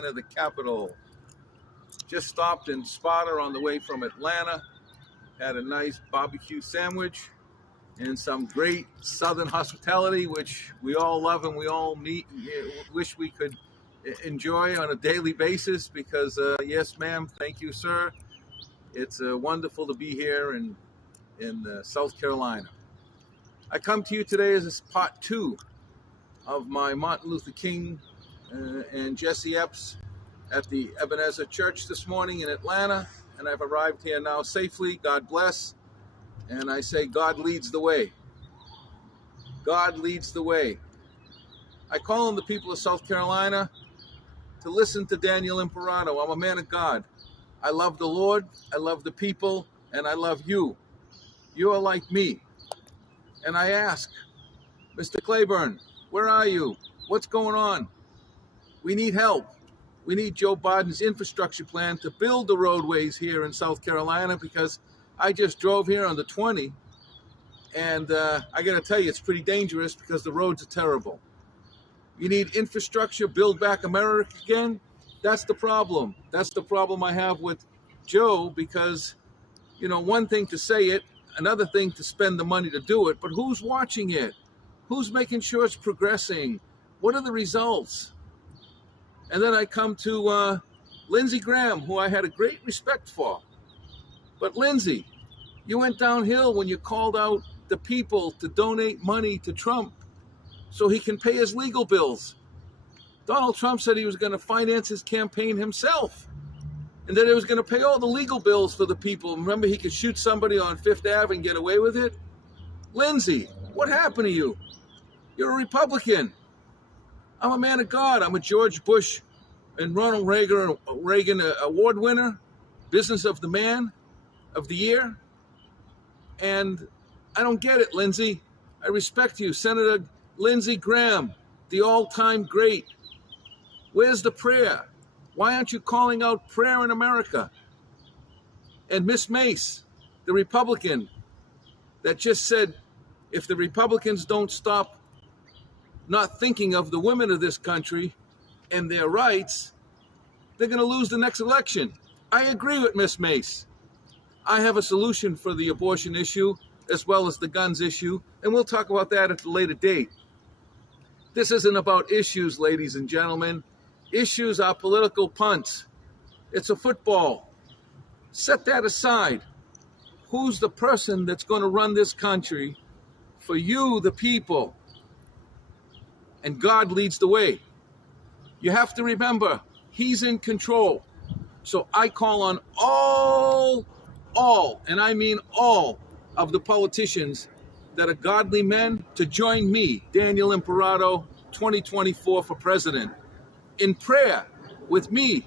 The capital. Just stopped in Sparta on the way from Atlanta. Had a nice barbecue sandwich and some great Southern hospitality, which we all love and we all wish we could enjoy on a daily basis. Because yes, ma'am, thank you, sir. It's wonderful to be here in South Carolina. I come to you today as part 2 of my Martin Luther King and Jesse Epps at the Ebenezer Church this morning in Atlanta, and I've arrived here now safely. God bless. And I say God leads the way. God leads the way. I call on the people of South Carolina to listen to Daniel Imperato. I'm a man of God. I love the Lord, I love the people, and I love you. You are like me. And I ask, Mr. Claiborne, where are you? What's going on? We need help. We need Joe Biden's infrastructure plan to build the roadways here in South Carolina, because I just drove here on the 20, and I got to tell you, it's pretty dangerous because the roads are terrible. You need infrastructure, build back America again. That's the problem. That's the problem I have with Joe, because, you know, one thing to say it, another thing to spend the money to do it, but who's watching it? Who's making sure it's progressing? What are the results? And then I come to Lindsey Graham, who I had a great respect for. But Lindsey, you went downhill when you called out the people to donate money to Trump so he can pay his legal bills. Donald Trump said he was going to finance his campaign himself, and that he was going to pay all the legal bills for the people. Remember, he could shoot somebody on Fifth Ave and get away with it? Lindsey, what happened to you? You're a Republican. I'm a man of God. I'm a George Bush and Ronald Reagan award winner, Business of the Man of the Year. And I don't get it, Lindsey. I respect you. Senator Lindsey Graham, the all-time great. Where's the prayer? Why aren't you calling out prayer in America? And Miss Mace, the Republican, that just said, if the Republicans don't stop not thinking of the women of this country and their rights, they're going to lose the next election. I agree with Miss Mace. I have a solution for the abortion issue as well as the guns issue, and we'll talk about that at a later date. This isn't about issues, ladies and gentlemen. Issues are political punts. It's a football. Set that aside. Who's the person that's going to run this country for you, the people? And God leads the way. You have to remember, he's in control. So I call on all, and I mean all, of the politicians that are godly men to join me, Daniel Imperato, 2024 for president, in prayer with me.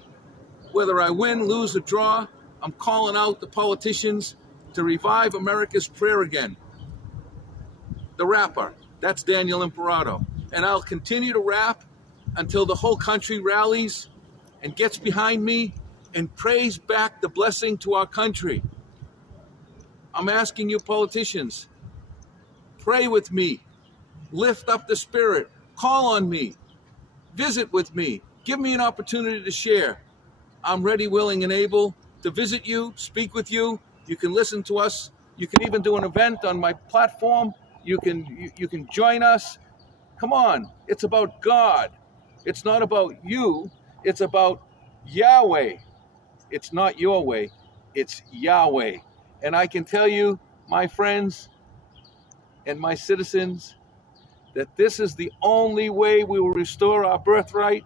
Whether I win, lose, or draw, I'm calling out the politicians to revive America's prayer again. The rapper, that's Daniel Imperato. And I'll continue to rap until the whole country rallies and gets behind me and prays back the blessing to our country. I'm asking you politicians, pray with me, lift up the spirit, call on me, visit with me, give me an opportunity to share. I'm ready, willing, and able to visit you, speak with you. You can listen to us. You can even do an event on my platform. You can join us. Come on, it's about God. It's not about you. It's about Yahweh. It's not your way. It's Yahweh. And I can tell you, my friends and my citizens, that this is the only way we will restore our birthright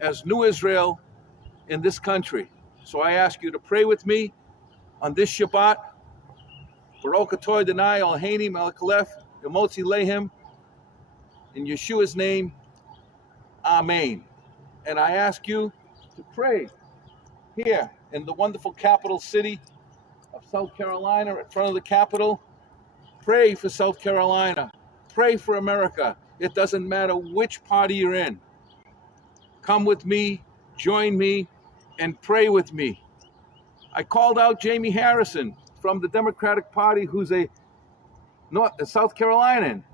as New Israel in this country. So I ask you to pray with me on this Shabbat. Baruch atah Adonai Eloheinu melech haolam v'motzi lehem. In Yeshua's name, Amen. And I ask you to pray here in the wonderful capital city of South Carolina, in front of the Capitol. Pray for South Carolina. Pray for America. It doesn't matter which party you're in. Come with me, join me, and pray with me. I called out Jamie Harrison from the Democratic Party, who's a South Carolinian.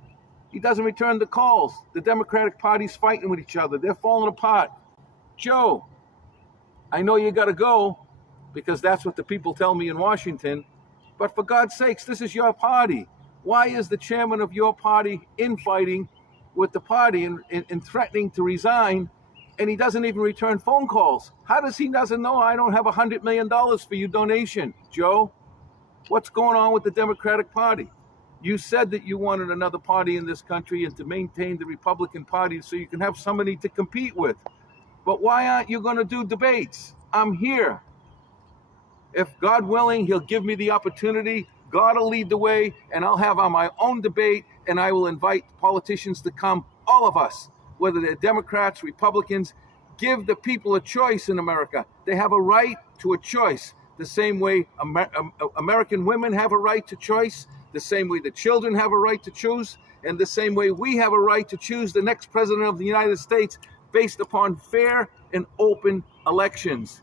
He doesn't return the calls. The Democratic Party's fighting with each other. They're falling apart. Joe, I know you got to go because that's what the people tell me in Washington. But for God's sakes, this is your party. Why is the chairman of your party infighting with the party and threatening to resign, and he doesn't even return phone calls? How does he doesn't know I don't have $100 million for your donation, Joe? What's going on with the Democratic Party? You said that you wanted another party in this country and to maintain the Republican Party so you can have somebody to compete with. But why aren't you going to do debates? I'm here. If God willing, he'll give me the opportunity. God will lead the way, and I'll have on my own debate, and I will invite politicians to come, all of us, whether they're Democrats, Republicans. Give the people a choice in America. They have a right to a choice, the same way American women have a right to choice, the same way the children have a right to choose, and the same way we have a right to choose the next president of the United States based upon fair and open elections.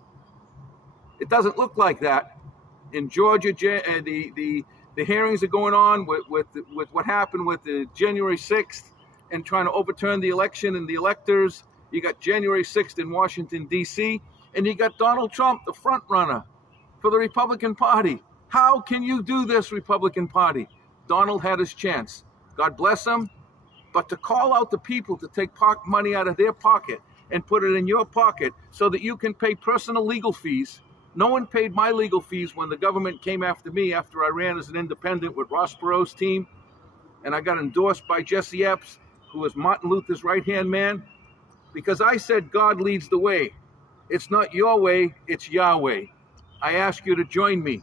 It doesn't look like that. In Georgia, the hearings are going on with what happened with the January 6th and trying to overturn the election and the electors. You got January 6th in Washington, D.C., and you got Donald Trump, the front runner for the Republican Party. How can you do this, Republican Party? Donald had his chance. God bless him. But to call out the people to take money out of their pocket and put it in your pocket so that you can pay personal legal fees. No one paid my legal fees when the government came after me after I ran as an independent with Ross Perot's team, and I got endorsed by Jesse Epps, who was Martin Luther's right-hand man, because I said God leads the way. It's not your way, it's Yahweh. I ask you to join me.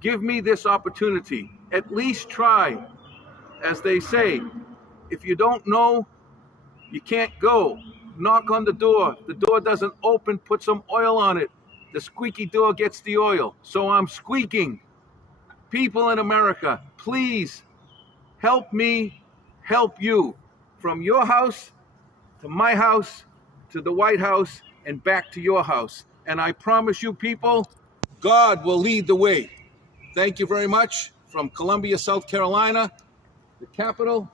Give me this opportunity. At least try. As they say, if you don't know, you can't go. Knock on the door. The door doesn't open, put some oil on it. The squeaky door gets the oil. So I'm squeaking. People in America, please help me help you. From your house to my house to the White House and back to your house. And I promise you, people, God will lead the way. Thank you very much. From Columbia, South Carolina, the capital,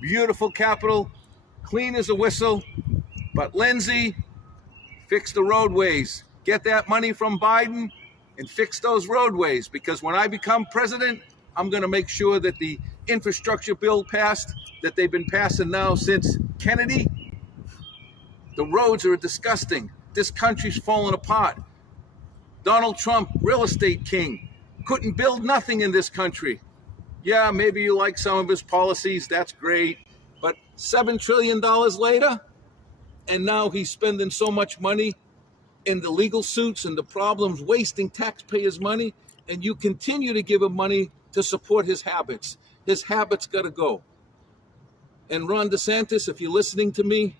beautiful capital, clean as a whistle. But Lindsay, fix the roadways. Get that money from Biden and fix those roadways, because when I become president, I'm going to make sure that the infrastructure bill passed, that they've been passing now since Kennedy. The roads are disgusting. This country's falling apart. Donald Trump, real estate king, couldn't build nothing in this country. Yeah, maybe you like some of his policies, that's great. But $7 trillion later, and now he's spending so much money in the legal suits and the problems, wasting taxpayers' money, and you continue to give him money to support his habits. His habits got to go. And Ron DeSantis, if you're listening to me,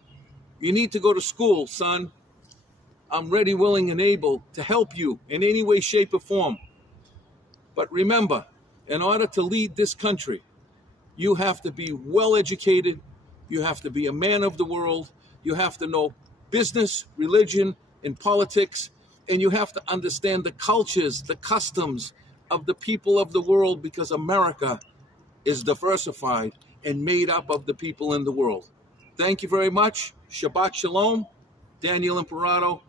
you need to go to school, son. I'm ready, willing, and able to help you in any way, shape, or form. But remember, in order to lead this country, you have to be well educated, you have to be a man of the world, you have to know business, religion, and politics, and you have to understand the cultures, the customs of the people of the world, because America is diversified and made up of the people in the world. Thank you very much. Shabbat Shalom. Daniel Imperato,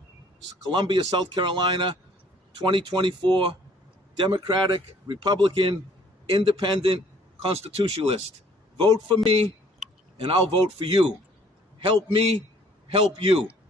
Columbia, South Carolina, 2024, Democratic, Republican, Independent, Constitutionalist. Vote for me, and I'll vote for you. Help me, help you.